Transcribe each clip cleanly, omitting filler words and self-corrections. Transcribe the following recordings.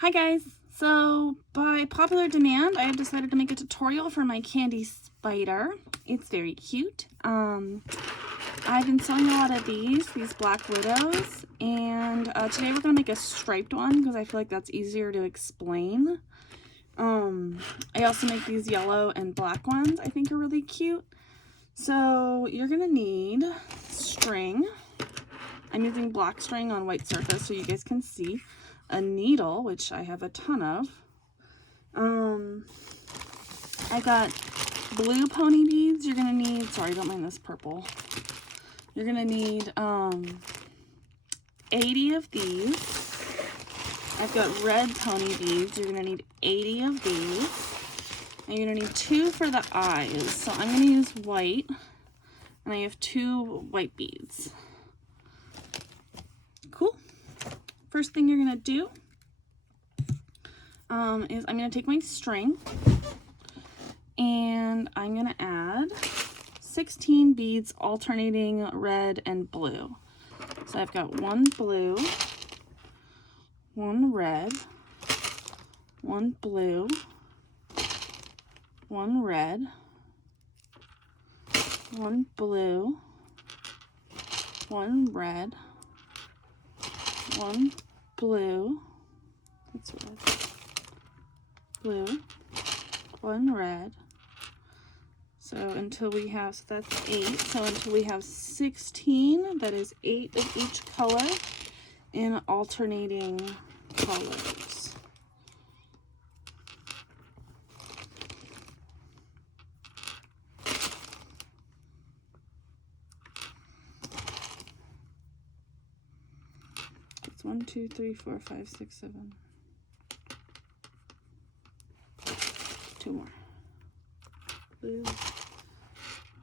Hi guys! So by popular demand, I have decided to make a tutorial for my Kandi spider. It's very cute. I've been selling a lot of these Black Widows, and today we're going to make a striped one because I feel like that's easier to explain. I also make these yellow and black ones I think are really cute. So you're going to need string. I'm using black string on white surface so you guys can see. A needle, which I have a ton of. I got blue pony beads. You're gonna need, sorry, don't mind this purple. You're gonna need 80 of these. I've got red pony beads. You're gonna need 80 of these. And you're gonna need 2 for the eyes. So I'm gonna use white, and I have 2 white beads. Cool. First thing you're gonna do is I'm gonna take my string and I'm gonna add 16 beads alternating red and blue. So I've got 1 blue, 1 red, 1 blue, 1 red, 1 blue, 1 red, 1 blue, that's red, blue, 1 red. So until we have, so that's 8. So until we have 16, that is 8 of each color in alternating colors. It's 1, 2, 3, 4, 5, 6, 7. 2 more. Blue,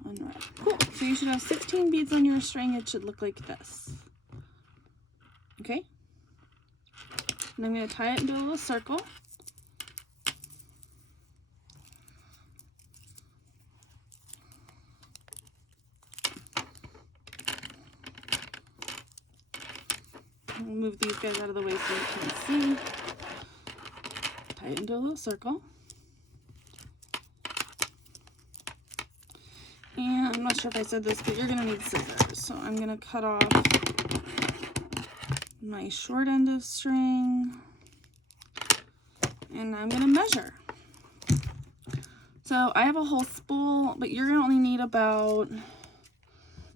1 red. Cool. So you should have 16 beads on your string. It should look like this. Okay? And I'm going to tie it into a little circle. I'll move these guys out of the way so you can see. Tie it into a little circle. And I'm not sure if I said this, but you're going to need scissors. So I'm going to cut off my short end of string. And I'm going to measure. So I have a whole spool, but you're going to only need about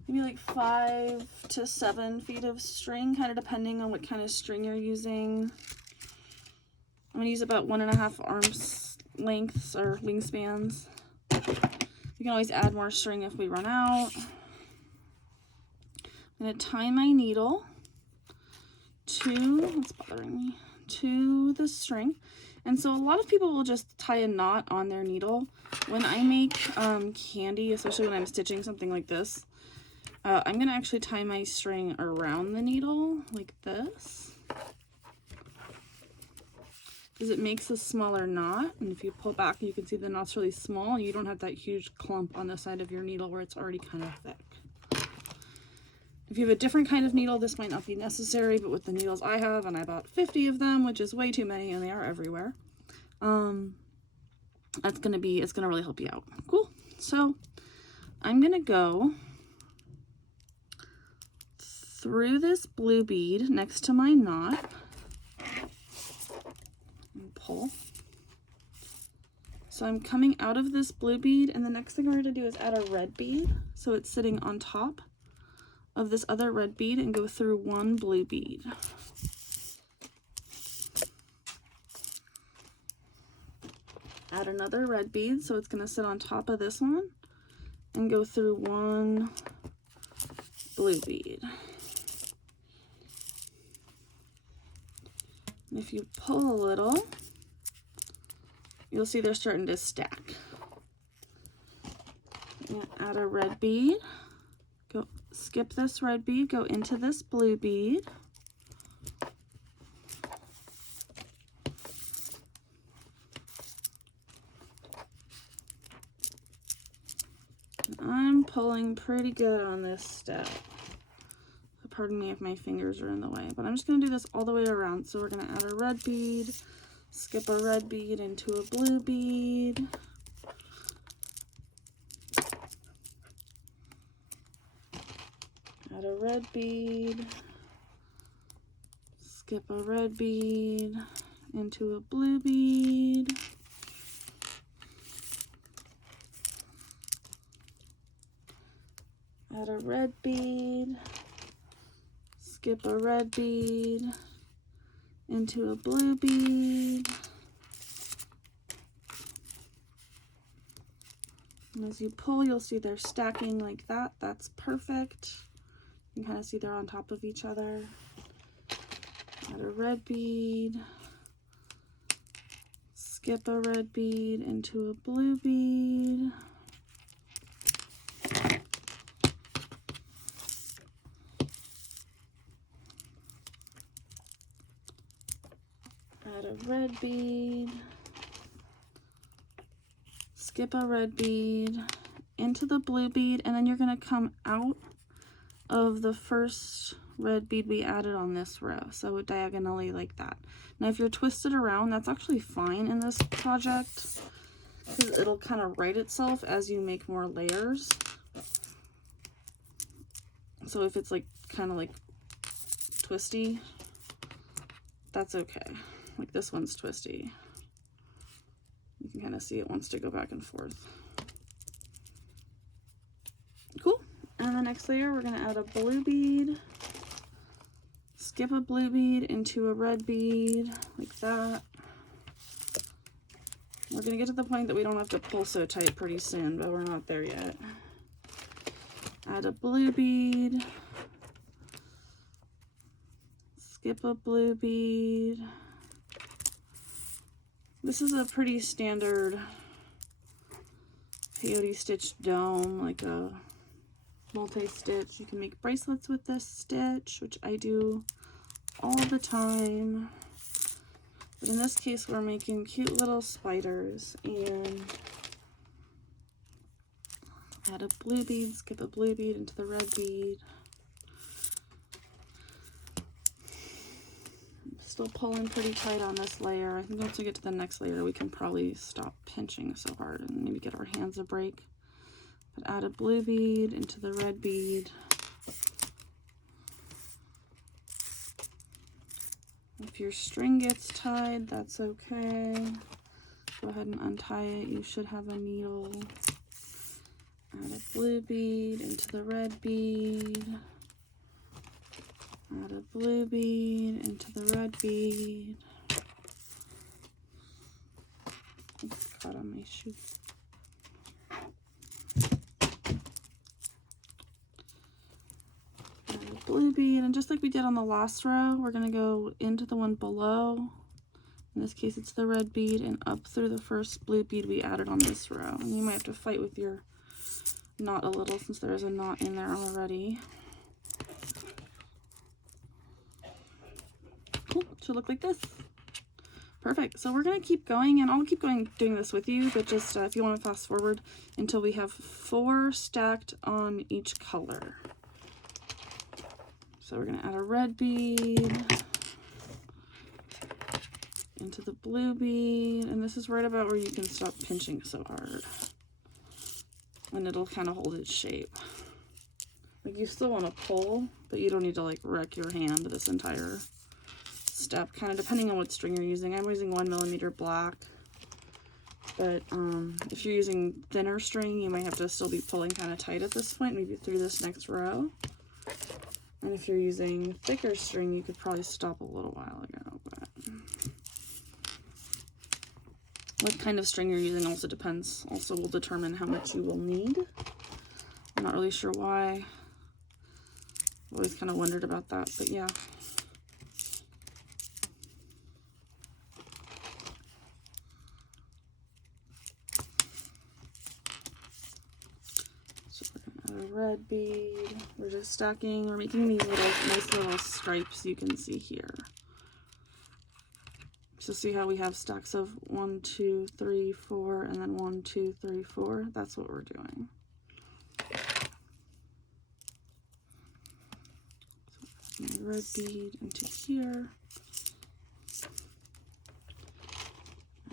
maybe like 5 to 7 feet of string, kind of depending on what kind of string you're using. I'm going to use about 1.5 arms lengths or wingspans. You can always add more string if we run out. I'm going to tie my needle to, what's bothering me, to the string. And so a lot of people will just tie a knot on their needle. When I make Kandi, especially when I'm stitching something like this, I'm going to actually tie my string around the needle like this, because it makes a smaller knot, and if you pull back you can see the knot's really small. You don't have that huge clump on the side of your needle where it's already kind of thick. If you have a different kind of needle, this might not be necessary, but with the needles I have, and I bought 50 of them, which is way too many, and they are everywhere, it's gonna really help you out. Cool. So I'm gonna go through this blue bead next to my knot and pull. So I'm coming out of this blue bead, and the next thing we're going to do is add a red bead, so it's sitting on top of this other red bead, and go through 1 blue bead. Add another red bead, so it's going to sit on top of this one, and go through 1 blue bead. And if you pull a little, you'll see they're starting to stack. And add a red bead, go skip this red bead, go into this blue bead. And I'm pulling pretty good on this step. So pardon me if my fingers are in the way, but I'm just going to do this all the way around. So we're going to add a red bead, skip a red bead into a blue bead, add a red bead, skip a red bead into a blue bead, add a red bead, skip a red bead into a blue bead, and as you pull, you'll see they're stacking like that. That's perfect. You can kind of see they're on top of each other. Add a red bead, skip a red bead into a blue bead, add a red bead, skip a red bead into the blue bead, and then you're going to come out of the first red bead we added on this row, so diagonally like that. Now if you're twisted around, that's actually fine in this project because it'll kind of right itself as you make more layers. So if it's like kind of like twisty, that's okay. Like this one's twisty. You can kind of see it wants to go back and forth. Cool. And the next layer, we're going to add a blue bead, skip a blue bead into a red bead, like that. We're going to get to the point that we don't have to pull so tight pretty soon, but we're not there yet. Add a blue bead, skip a blue bead. This is a pretty standard peyote stitch dome, like a multi-stitch. You can make bracelets with this stitch, which I do all the time, but in this case we're making cute little spiders. And add a blue bead, skip a blue bead into the red bead. I'm still pulling pretty tight on this layer. I think once we get to the next layer we can probably stop pinching so hard and maybe get our hands a break. Add a blue bead into the red bead. If your string gets tied, that's okay. Go ahead and untie it. You should have a needle. Add a blue bead into the red bead. Add a blue bead into the red bead. It's caught on my shoe. Blue bead, and just like we did on the last row, we're going to go into the one below. In this case it's the red bead, and up through the first blue bead we added on this row. And you might have to fight with your knot a little since there is a knot in there already. Cool, should look like this. Perfect. So we're going to keep going, and I'll keep going doing this with you, but just if you want to fast forward until we have 4 stacked on each color. So we're going to add a red bead into the blue bead, and this is right about where you can stop pinching so hard. And it'll kind of hold its shape. Like you still want to pull, but you don't need to like wreck your hand this entire step, kind of depending on what string you're using. I'm using 1mm black, but if you're using thinner string, you might have to still be pulling kind of tight at this point, maybe through this next row. And if you're using thicker string, you could probably stop a little while ago, but what kind of string you're using also depends, also will determine how much you will need. I'm not really sure why. I've always kind of wondered about that, but yeah. Red bead, we're just stacking, we're making these little nice little stripes you can see here. So see how we have stacks of 1, 2, 3, 4, and then 1, 2, 3, 4. That's what we're doing. So red bead into here.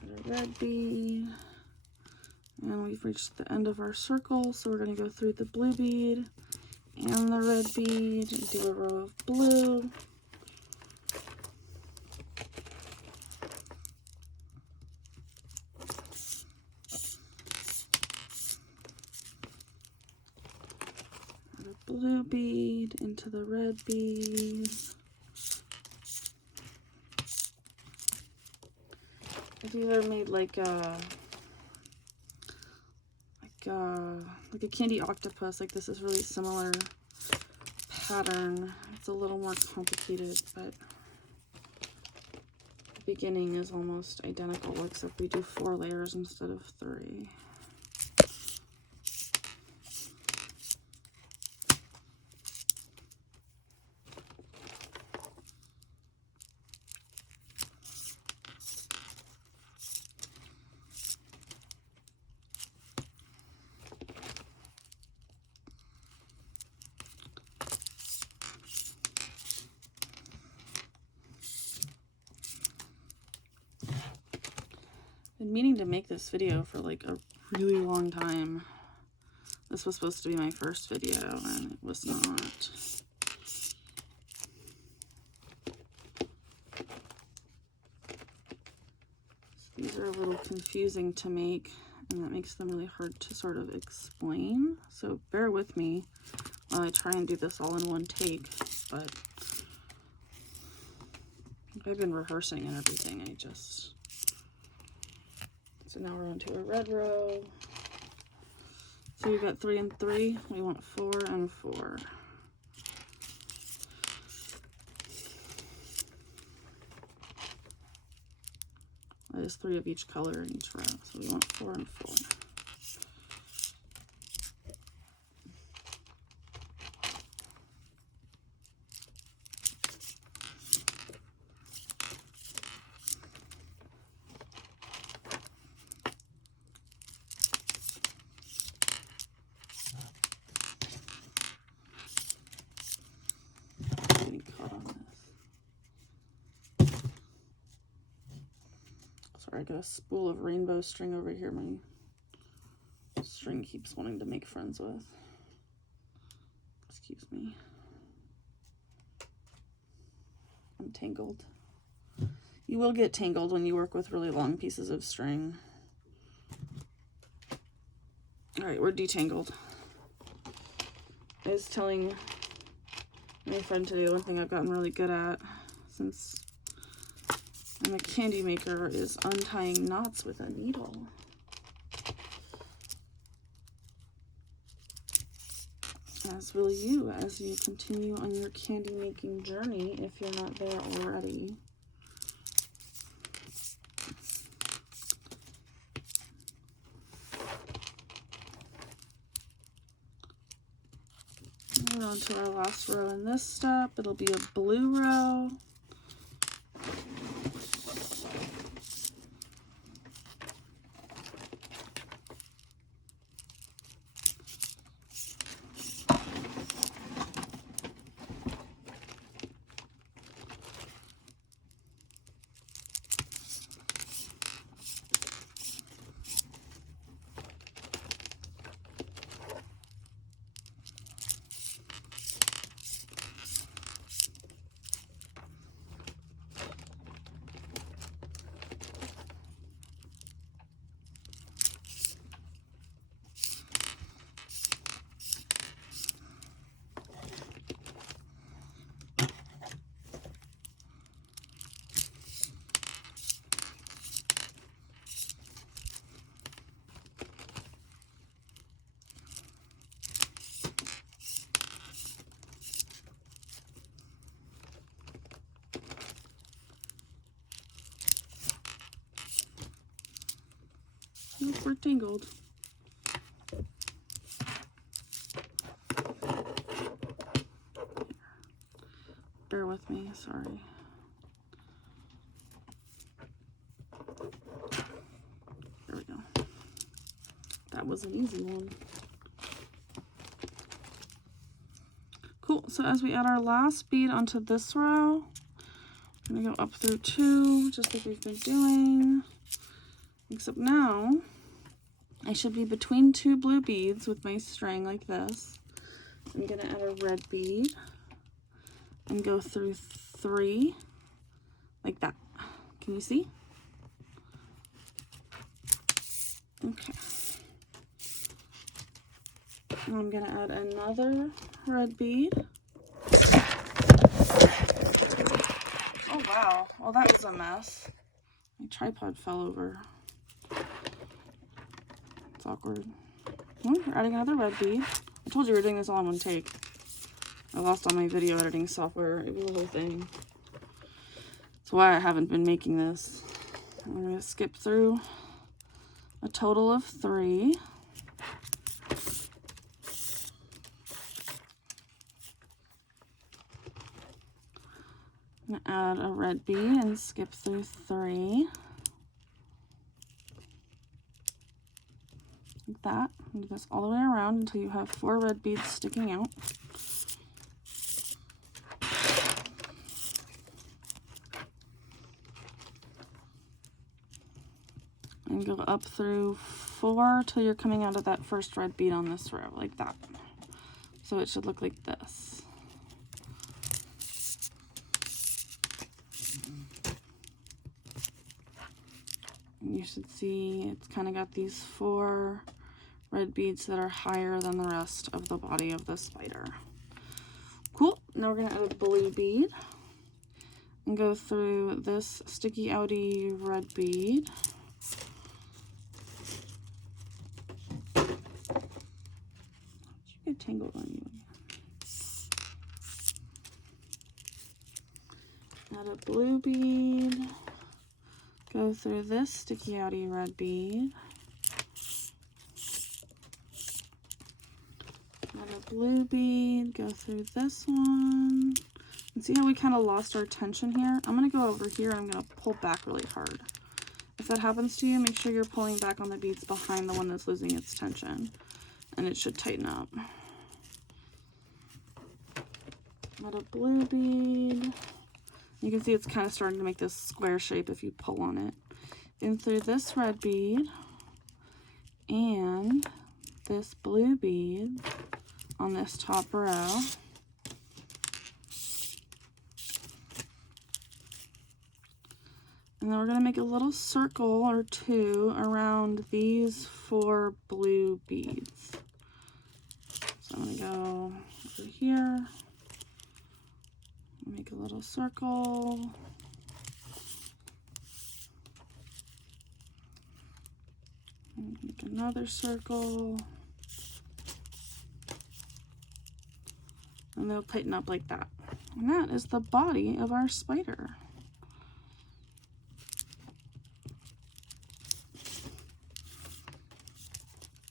Add a red bead. And we've reached the end of our circle, so we're going to go through the blue bead and the red bead and do a row of blue. Add a blue bead into the red bead. I've either made like a candy octopus, like this is really similar pattern. It's a little more complicated, but the beginning is almost identical, except we do 4 layers instead of 3. Been meaning to make this video for like a really long time. This was supposed to be my first video and it was not. These are a little confusing to make, and that makes them really hard to sort of explain. So bear with me while I try and do this all in one take, but I've been rehearsing and everything. So now we're on to a red row. So we've got 3 and 3. We want 4 and 4. That is 3 of each color in each row. So we want 4 and 4. I got a spool of rainbow string over here. My string keeps wanting to make friends with. Excuse me. I'm tangled. You will get tangled when you work with really long pieces of string. All right, we're detangled. I was telling my friend today, one thing I've gotten really good at since I'm a candy maker is untying knots with a needle. As will you as you continue on your candy making journey if you're not there already. We're on to our last row in this step. It'll be a blue row. We're tangled. Bear with me, sorry. There we go. That was an easy one. Cool. so as we add our last bead onto this row, I'm gonna go up through 2, just like we've been doing, except now I should be between 2 blue beads with my string like this. I'm gonna add a red bead and go through 3 like that. Can you see? Okay. Now I'm gonna add another red bead. Oh wow, well that was a mess. My tripod fell over. It's awkward. Well, we're adding another red bead. I told you we were doing this all in one take. I lost all my video editing software. It was a whole thing. That's why I haven't been making this. I'm going to skip through a total of 3. I'm going to add a red bead and skip through 3. Like that. And do this all the way around until you have 4 red beads sticking out. And go up through 4 till you're coming out of that first red bead on this row, like that. So it should look like this. And you should see it's kind of got these 4 red beads that are higher than the rest of the body of the spider. Cool. Now we're going to add a blue bead and go through this sticky outy red bead. Get tangled on you. Add a blue bead. Go through this sticky outy red bead. Add a blue bead. Go through this one. And see how we kind of lost our tension here? I'm going to go over here and I'm going to pull back really hard. If that happens to you, make sure you're pulling back on the beads behind the one that's losing its tension. And it should tighten up. Add a blue bead. You can see it's kind of starting to make this square shape if you pull on it. In through this red bead and this blue bead on this top row. And then we're going to make a little circle or 2 around these 4 blue beads. So I'm going to go over here, make a little circle. And make another circle. And they'll tighten up like that. And that is the body of our spider.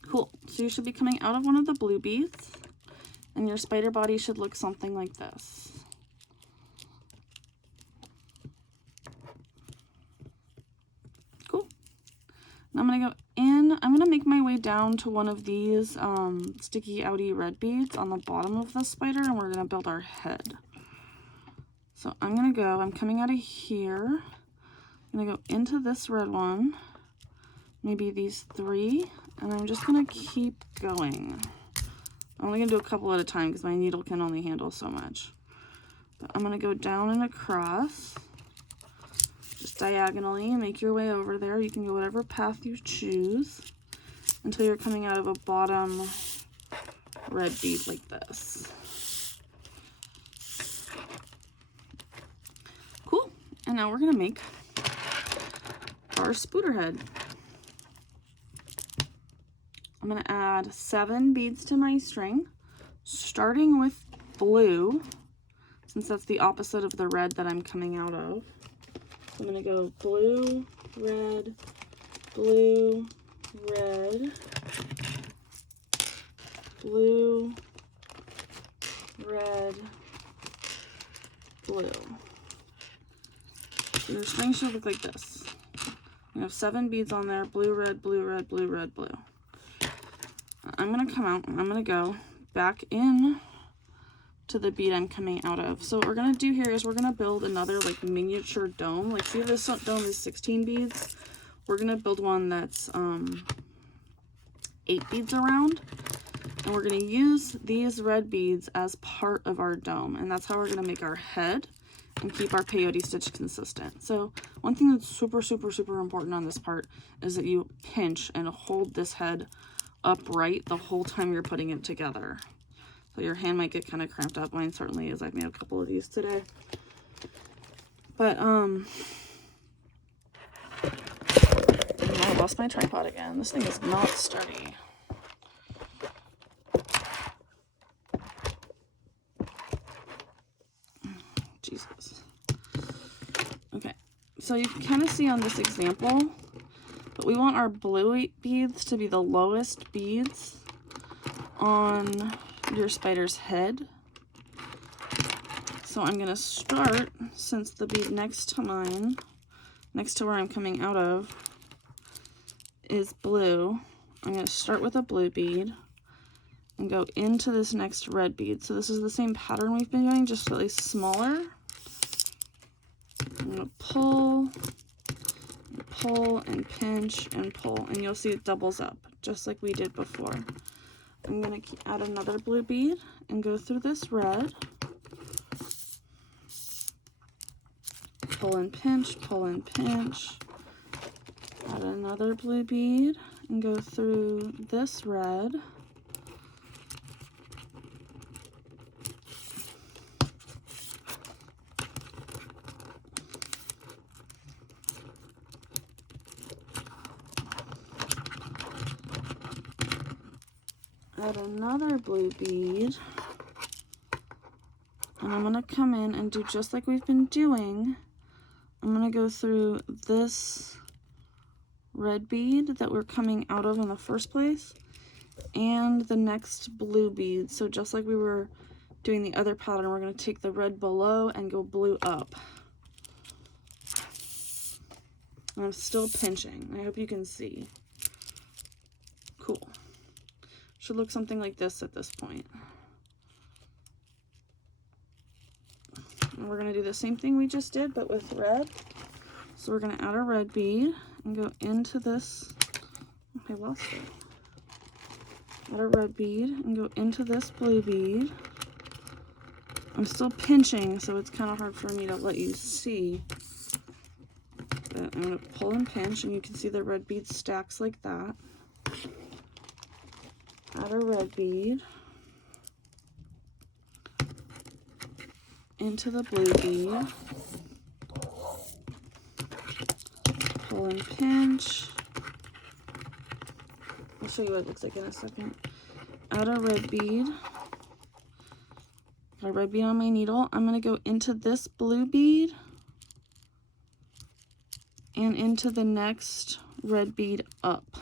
Cool. So you should be coming out of one of the blue beads, and your spider body should look something like this. Cool. Now I'm going to go in. I'm going to make my way down to one of these sticky outy red beads on the bottom of the spider, and we're going to build our head. So I'm going to go, I'm coming out of here. I'm going to go into this red one, maybe these 3, and I'm just going to keep going. I'm only going to do a couple at a time because my needle can only handle so much. But I'm going to go down and across, just diagonally, and make your way over there. You can go whatever path you choose until you're coming out of a bottom red bead like this. Cool. And now we're going to make our spooder head. I'm going to add 7 beads to my string, starting with blue, since that's the opposite of the red that I'm coming out of. So I'm going to go blue, red, blue, red, blue, red, blue. So your string should look like this. You have 7 beads on there, blue, red, blue, red, blue, red, blue. I'm going to come out and I'm going to go back in to the bead I'm coming out of. So what we're going to do here is we're going to build another like miniature dome. Like see, this dome is 16 beads. We're going to build one that's 8 beads around. And we're going to use these red beads as part of our dome. And that's how we're going to make our head and keep our peyote stitch consistent. So one thing that's super, super, super important on this part is that you pinch and hold this head upright the whole time you're putting it together. So your hand might get kind of cramped up. Mine certainly is. I've made a couple of these today. But, I lost my tripod again. This thing is not sturdy. Jesus. Okay, so you can kind of see on this example, but we want our blue beads to be the lowest beads on your spider's head. So I'm going to start, since the bead next to mine, next to where I'm coming out of, is blue. I'm going to start with a blue bead and go into this next red bead. So this is the same pattern we've been doing, just slightly smaller. I'm going to pull, and pinch, and pull, and you'll see it doubles up, just like we did before. I'm going to add another blue bead and go through this red. Pull and pinch, pull and pinch. Add another blue bead and go through this red. Add another blue bead, and I'm going to come in and do just like we've been doing. I'm going to go through this red bead that we're coming out of in the first place and the next blue bead. So just like we were doing the other pattern, we're going to take the red below and go blue up. And I'm still pinching. I hope you can see. Cool. Should look something like this at this point. And we're going to do the same thing we just did, but with red. So we're going to add a red bead and go into this. I lost it. Add a red bead and go into this blue bead. I'm still pinching, so it's kind of hard for me to let you see. But I'm going to pull and pinch, and you can see the red bead stacks like that. Add a red bead into the blue bead, pull and pinch. I'll show you what it looks like in a second. Add a red bead. Got a red bead on my needle. I'm going to go into this blue bead and into the next red bead up.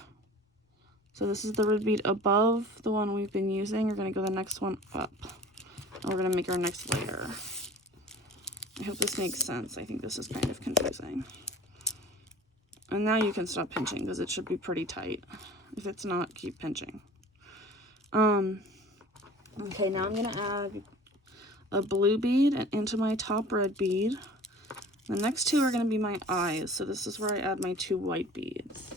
So this is the red bead above the one we've been using. We're going to go the next one up. And we're going to make our next layer. I hope this makes sense. I think this is kind of confusing. And now you can stop pinching because it should be pretty tight. If it's not, keep pinching. Okay, now I'm going to add a blue bead into my top red bead. The next two are going to be my eyes. So this is where I add my 2 white beads.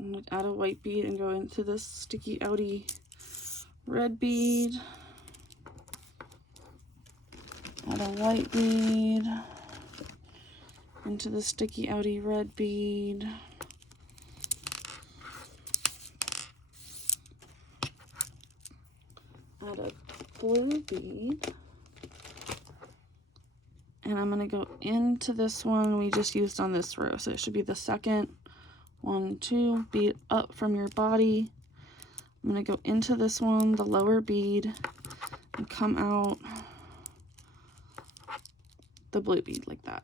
I'm going to add a white bead and go into this sticky outy red bead. Add a white bead into the sticky outy red bead. Add a blue bead. And I'm going to go into this one we just used on this row. So it should be the second 1, 2 bead up from your body. I'm going to go into this one, the lower bead, and come out the blue bead like that.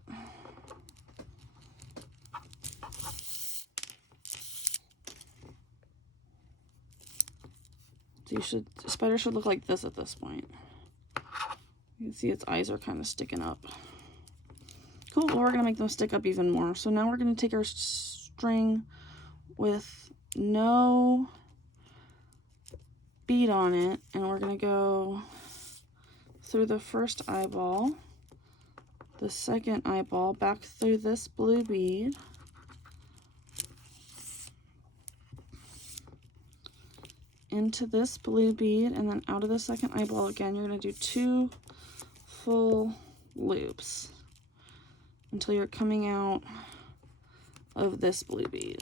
So the spider should look like this at this point. You can see its eyes are kind of sticking up. Cool, well, we're going to make them stick up even more. So now we're going to take our string with no bead on it, and we're going to go through the first eyeball, the second eyeball, back through this blue bead, into this blue bead, and then out of the second eyeball again. You're going to do 2 full loops until you're coming out of this blue bead.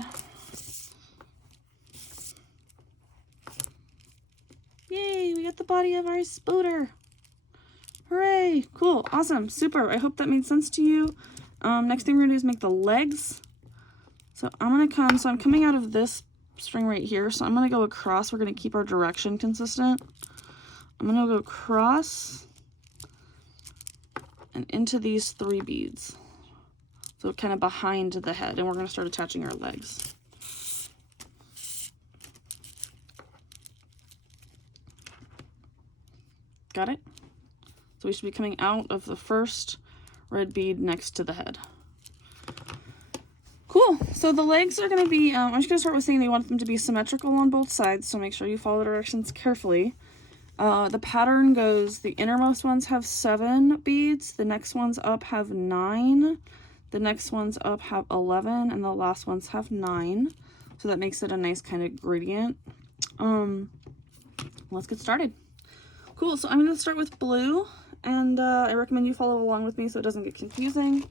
Yay, we got the body of our spooter. Hooray, cool, awesome, super. I hope that made sense to you. Next thing we're gonna do is make the legs. So I'm coming out of this string right here, so I'm gonna go across. We're gonna keep our direction consistent. I'm gonna go across and into these 3 beads. So kind of behind the head, and we're gonna start attaching our legs. Got it? So we should be coming out of the first red bead next to the head. Cool. So the legs are going to be, I'm just going to start with saying you want them to be symmetrical on both sides, so make sure you follow the directions carefully. The pattern goes, the innermost ones have 7 beads, the next ones up have 9, the next ones up have 11, and the last ones have 9. So that makes it a nice kind of gradient. Let's get started. Cool, so I'm going to start with blue, and I recommend you follow along with me so it doesn't get confusing.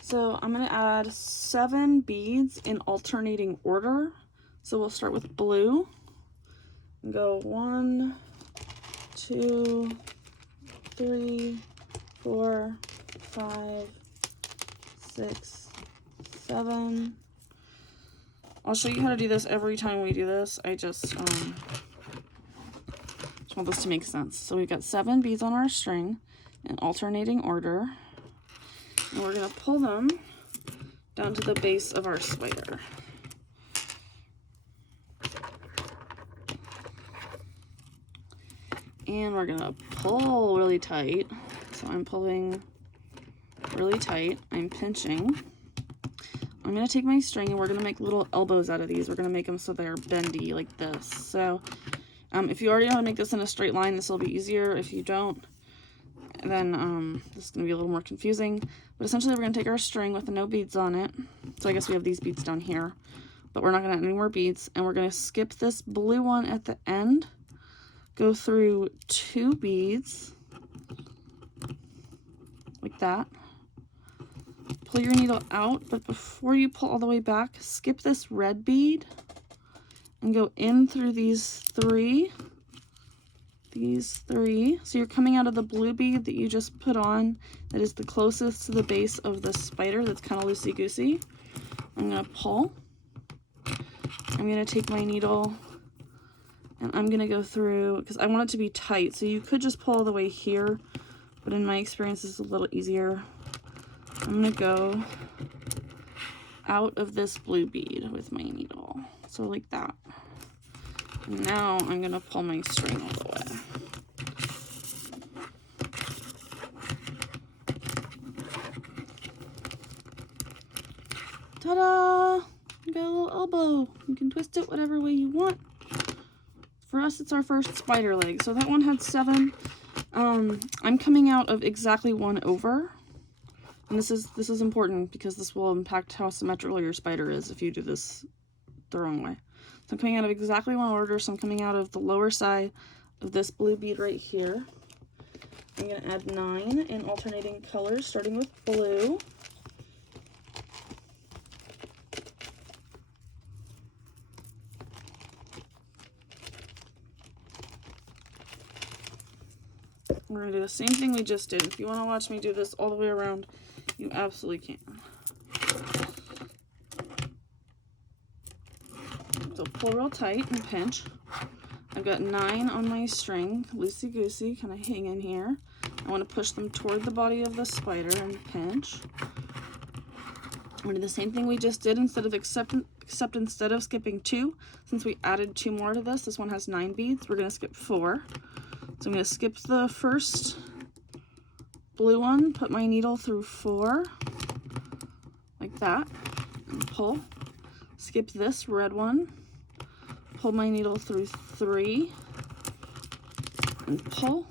So I'm going to add 7 beads in alternating order. So we'll start with blue and go 1, 2, 3, 4, 5, 6, 7. I'll show you how to do this every time we do this. I just want this to make sense. So we've got 7 beads on our string in alternating order, and we're going to pull them down to the base of our spider. And we're going to pull really tight. So I'm pulling really tight. I'm pinching. I'm going to take my string, and we're going to make little elbows out of these. We're going to make them so they're bendy like this. So if you already know how to make this in a straight line, this will be easier. If you don't, then this is going to be a little more confusing. But essentially, we're going to take our string with no beads on it. So I guess we have these beads down here, but we're not going to add any more beads. And we're going to skip this blue one at the end, go through 2 beads, like that. Pull your needle out, but before you pull all the way back, skip this red bead and go in through these 3. So you're coming out of the blue bead that you just put on that is the closest to the base of the spider, that's kind of loosey-goosey. I'm going to pull. I'm going to take my needle and I'm going to go through, because I want it to be tight, so you could just pull all the way here, but in my experience it's a little easier. I'm going to go out of this blue bead with my needle, so like that. And now I'm going to pull my string all the way. Ta-da! You got a little elbow. You can twist it whatever way you want. For us, it's our first spider leg. So that one had 7. I'm coming out of exactly 1 over. And this is important because this will impact how symmetrical your spider is if you do this the wrong way. So I'm coming out of exactly 1 order, so I'm coming out of the lower side of this blue bead right here. I'm going to add 9 in alternating colors, starting with blue. We're going to do the same thing we just did. If you want to watch me do this all the way around, you absolutely can. So pull real tight and pinch. I've got 9 on my string, loosey-goosey, kind of hanging here. I want to push them toward the body of the spider and pinch. I'm going to do the same thing we just did, except instead of skipping 2, since we added 2 more to this one has 9 beads, we're going to skip 4. So I'm going to skip the first blue one, put my needle through 4, like that, and pull. skip this red one, pull my needle through 3, and pull.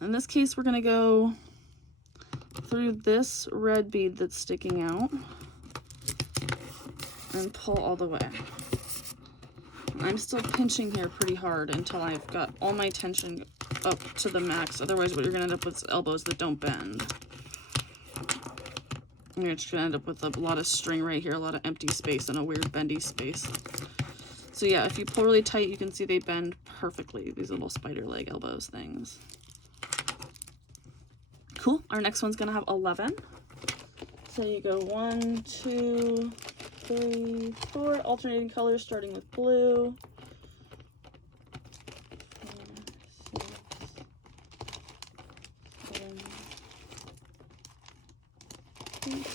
In this case, we're going to go through this red bead that's sticking out and pull all the way. I'm still pinching here pretty hard until I've got all my tension up to the max. Otherwise, what you're going to end up with is elbows that don't bend. You're just going to end up with a lot of string right here, a lot of empty space and a weird bendy space. So yeah, if you pull really tight, you can see they bend perfectly, these little spider leg elbows things. Cool. Our next one's going to have 11. So you go 1, 2, 3, 4, alternating colors starting with blue. 4, 6, 7, 8.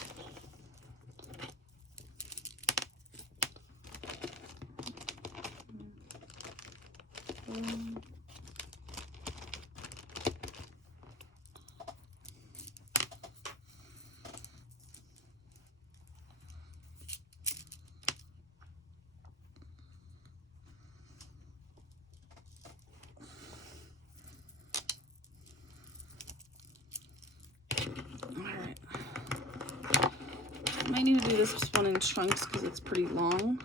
Might need to do this one in chunks because it's pretty long,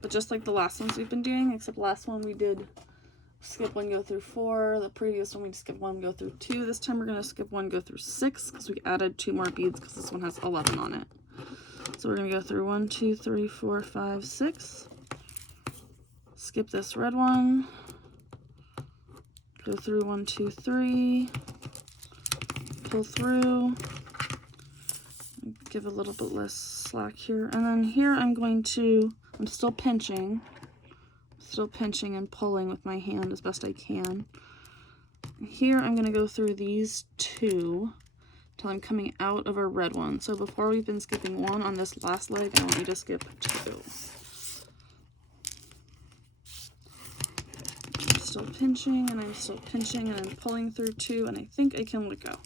but just like the last ones we've been doing, except last one we did skip 1, go through 4. The previous one we skipped 1, go through 2. This time we're going to skip 1, go through 6 because we added 2 more beads because this one has 11 on it. So we're going to go through 1, 2, 3, 4, 5, 6. Skip this red one. Go through 1, 2, 3. Pull through. Give a little bit less slack here. And then here I'm still pinching and pulling with my hand as best I can. Here I'm going to go through these 2 till I'm coming out of our red one. So before we've been skipping 1 on this last leg, I want you to skip 2. I'm still pinching and I'm still pinching and I'm pulling through 2, and I think I can let go.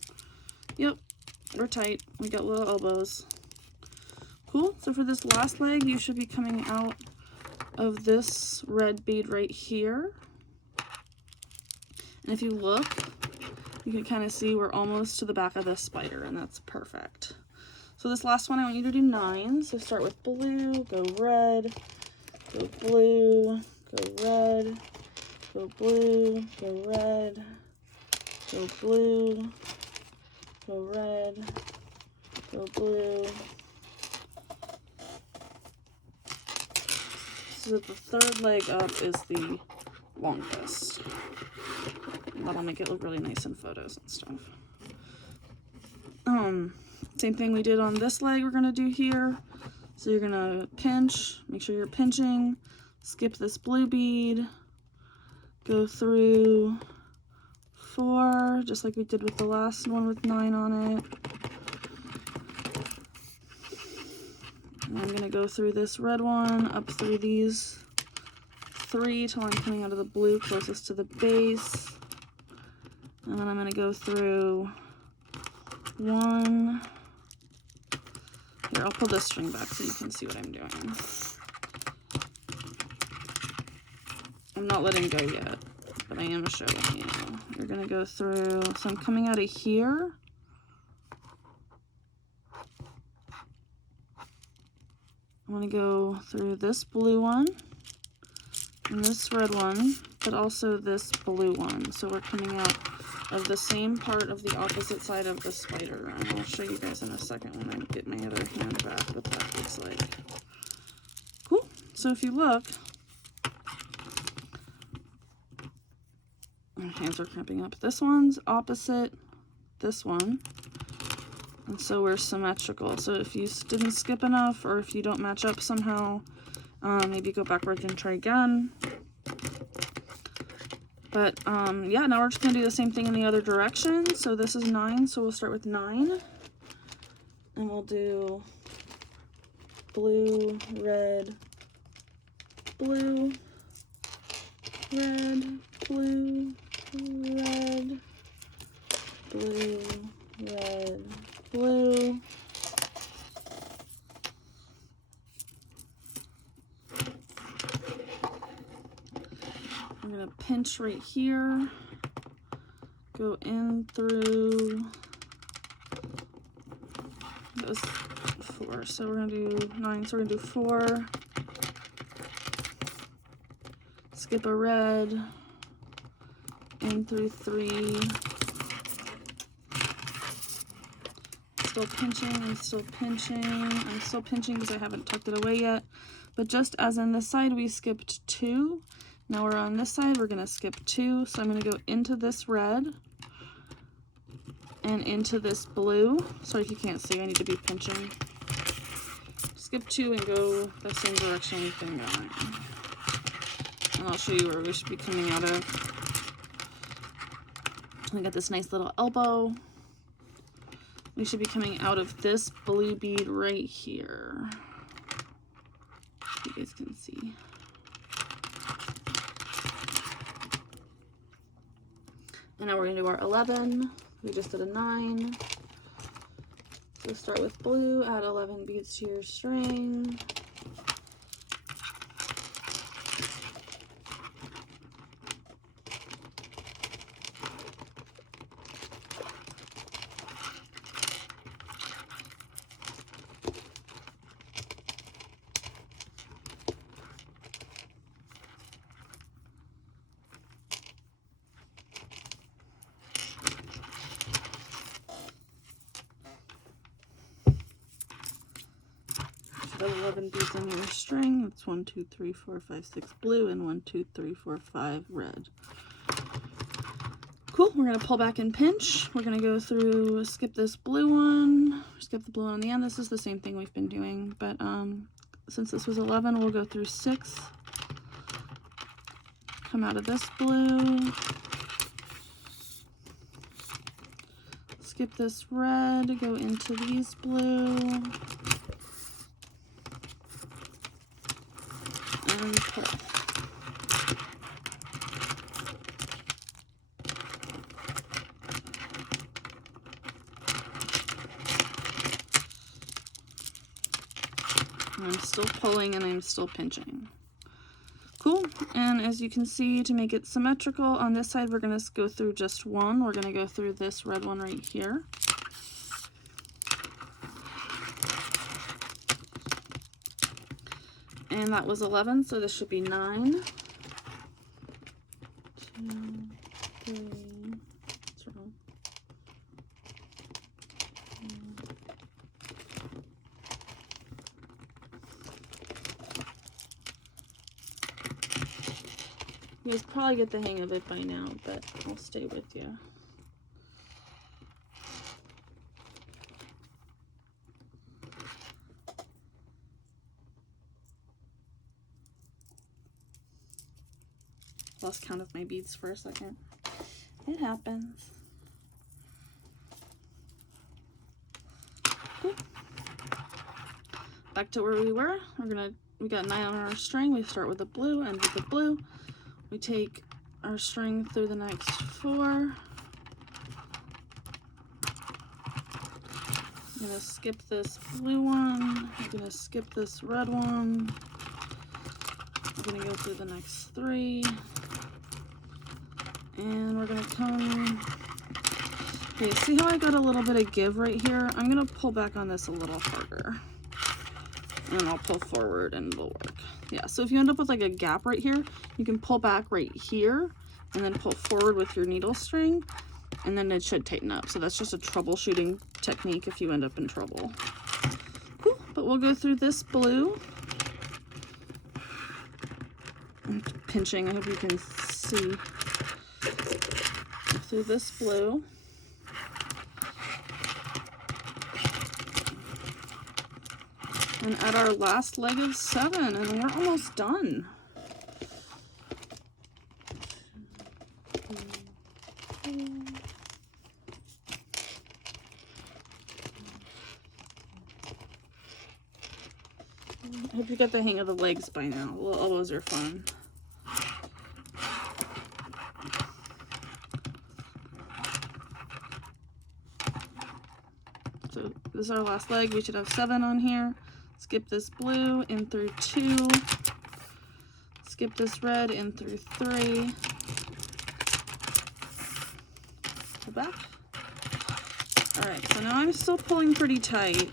Yep. We're tight. We got little elbows. Cool. So for this last leg, you should be coming out of this red bead right here. And if you look, you can kind of see we're almost to the back of this spider, and that's perfect. So this last one, I want you to do 9. So start with blue, go red, go blue, go red, go blue, go red, go blue, go red, go blue. So the third leg up is the longest. That'll make it look really nice in photos and stuff. Same thing we did on this leg we're gonna do here. So you're gonna pinch, make sure you're pinching, skip this blue bead, go through 4, just like we did with the last one with 9 on it. And I'm going to go through this red one, up through these 3 till I'm coming out of the blue closest to the base. And then I'm going to go through 1. Here, I'll pull this string back so you can see what I'm doing. I'm not letting go yet, but I am showing you. You're going to go through, so I'm coming out of here. I'm going to go through this blue one and this red one, but also this blue one. So we're coming out of the same part of the opposite side of the spider. And I'll show you guys in a second when I get my other hand back what that looks like. Cool. So if you look, my hands are cramping up. This one's opposite this one. And so we're symmetrical. So if you didn't skip enough, or if you don't match up somehow, maybe go backwards and try again. But yeah, now we're just gonna do the same thing in the other direction. So this is 9, so we'll start with 9. And we'll do blue, red, blue, red, blue, red, blue, red, blue, pinch right here, go in through those 4. So we're gonna do 9, so we're gonna do 4, skip a red, in through 3, still pinching, I'm still pinching because I haven't tucked it away yet. But just as on this side we skipped 2, now we're on this side, we're gonna skip 2. So I'm gonna go into this red and into this blue. Sorry if you can't see, I need to be pinching. Skip 2 and go the same direction we've been going. And I'll show you where we should be coming out of. We got this nice little elbow. We should be coming out of this blue bead right here. You guys can see. And now we're gonna do our 11. We just did a 9. So start with blue, add 11 beads to your string. Put 11 beads on your string. That's 1, 2, 3, 4, 5, 6 blue and 1, 2, 3, 4, 5 red. Cool. We're gonna pull back and pinch. We're gonna go through, skip this blue one, skip the blue one on the end. This is the same thing we've been doing, but since this was 11, we'll go through 6. Come out of this blue. Skip this red, go into these blue. And pull. I'm still pulling and I'm still pinching. Cool. And as you can see, to make it symmetrical, on this side we're going to go through just 1. We're going to go through this red one right here. And that was 11, so this should be 9. 2, 3, what's wrong? You guys probably get the hang of it by now, but I'll stay with you. Lost count of my beads for a second. It happens. Cool. Back to where we were. We got 9 on our string. We start with the blue, end with the blue. We take our string through the next 4. I'm gonna skip this blue one. I'm gonna skip this red one. I'm gonna go through the next 3. And we're gonna come, okay, see how I got a little bit of give right here? I'm gonna pull back on this a little harder. And I'll pull forward and it'll work. Yeah, so if you end up with like a gap right here, you can pull back right here and then pull forward with your needle string and then it should tighten up. So that's just a troubleshooting technique if you end up in trouble. Cool, but we'll go through this blue. I'm pinching, I hope you can see. Through this blue. And at our last leg of 7, and we're almost done. I hope you get the hang of the legs by now. Little elbows are fun. So this is our last leg. We should have 7 on here. Skip this blue in through 2. Skip this red in through 3. the back. Alright, so now I'm still pulling pretty tight.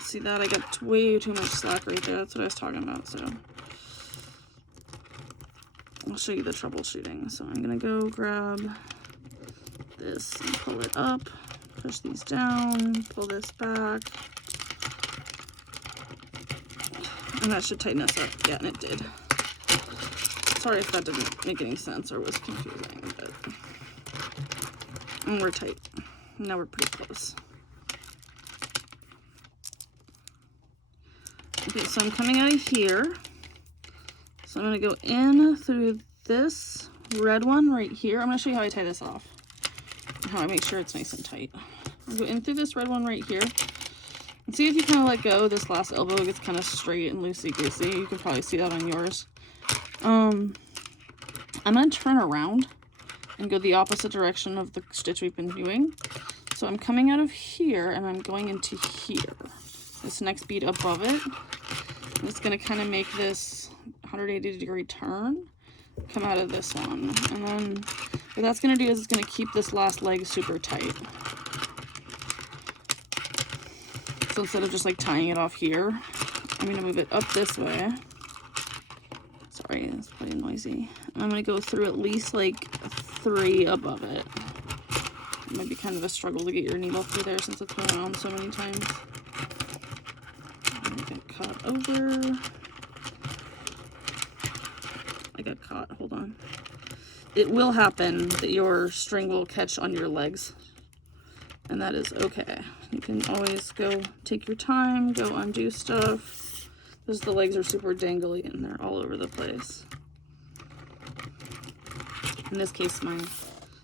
See that? I got way too much slack right there. That's what I was talking about, so I'll show you the troubleshooting. So I'm gonna go grab this and pull it up, push these down, pull this back, and that should tighten us up. Yeah, and it did. Sorry if that didn't make any sense or was confusing, but and we're tight. Now we're pretty close. Okay, so I'm coming out of here. So I'm going to go in through this red one right here. I'm going to show you how I tie this off and how I make sure it's nice and tight. I'll go in through this red one right here. And see if you kind of let go, this last elbow gets kind of straight and loosey-goosey. You can probably see that on yours. I'm going to turn around and go the opposite direction of the stitch we've been doing. So I'm coming out of here and I'm going into here. This next bead above it. And it's going to kind of make this 180-degree turn come out of this one. And then what that's going to do is it's going to keep this last leg super tight. So instead of just like tying it off here, I'm going to move it up this way. Sorry, it's pretty noisy. And I'm going to go through at least like 3 above it. It might be kind of a struggle to get your needle through there since it's been around so many times. I'm going to get caught over. I got caught, hold on. It will happen that your string will catch on your legs, and that is okay. You can always go take your time, go undo stuff, because the legs are super dangly and they're all over the place. In this case, my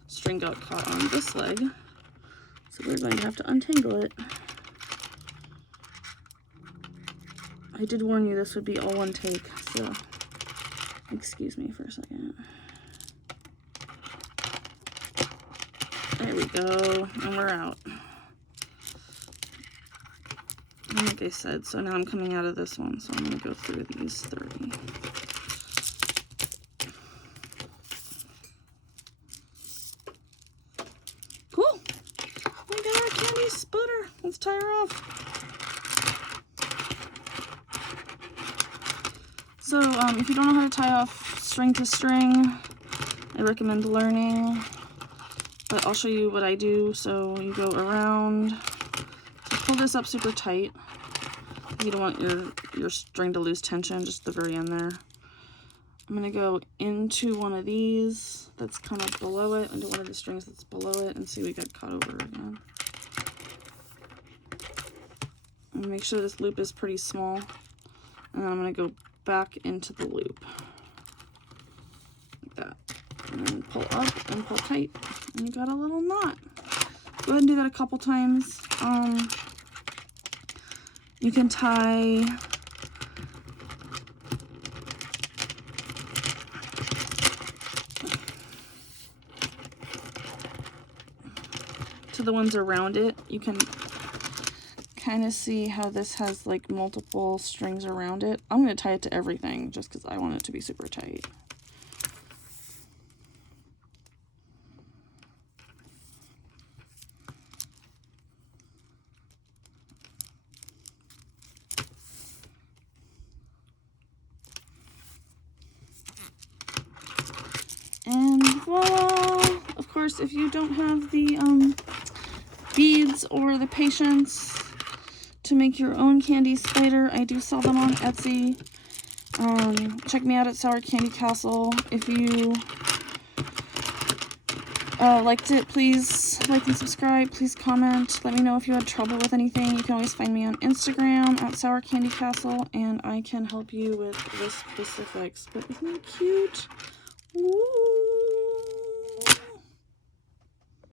string got caught on this leg, so we're going to have to untangle it. I did warn you this would be all one take, so excuse me for a second. There we go, and we're out. And like I said, so now I'm coming out of this one, so I'm going to go through these 3. Cool. We got our Kandi splitter. Let's tie her off. So if you don't know how to tie off string to string, I recommend learning. But I'll show you what I do. So you go around, pull this up super tight. You don't want your string to lose tension, just the very end there. I'm going to go into one of these that's kind of below it, into one of the strings that's below it, and see we got caught over again. And make sure this loop is pretty small. And then I'm going to go back into the loop. Like that. And then pull up and pull tight. And you got a little knot. Go ahead and do that a couple times. You can tie to the ones around it. You can kind of see how this has like multiple strings around it. I'm going to tie it to everything just because I want it to be super tight. And voila! Of course, if you don't have the beads or the patience to make your own Kandi spider, I do sell them on Etsy. Check me out at Sour Candy Castle. If you liked it, please like and subscribe. Please comment. Let me know if you had trouble with anything. You can always find me on Instagram at Sour Candy Castle, and I can help you with the specifics. But isn't that cute? Woo!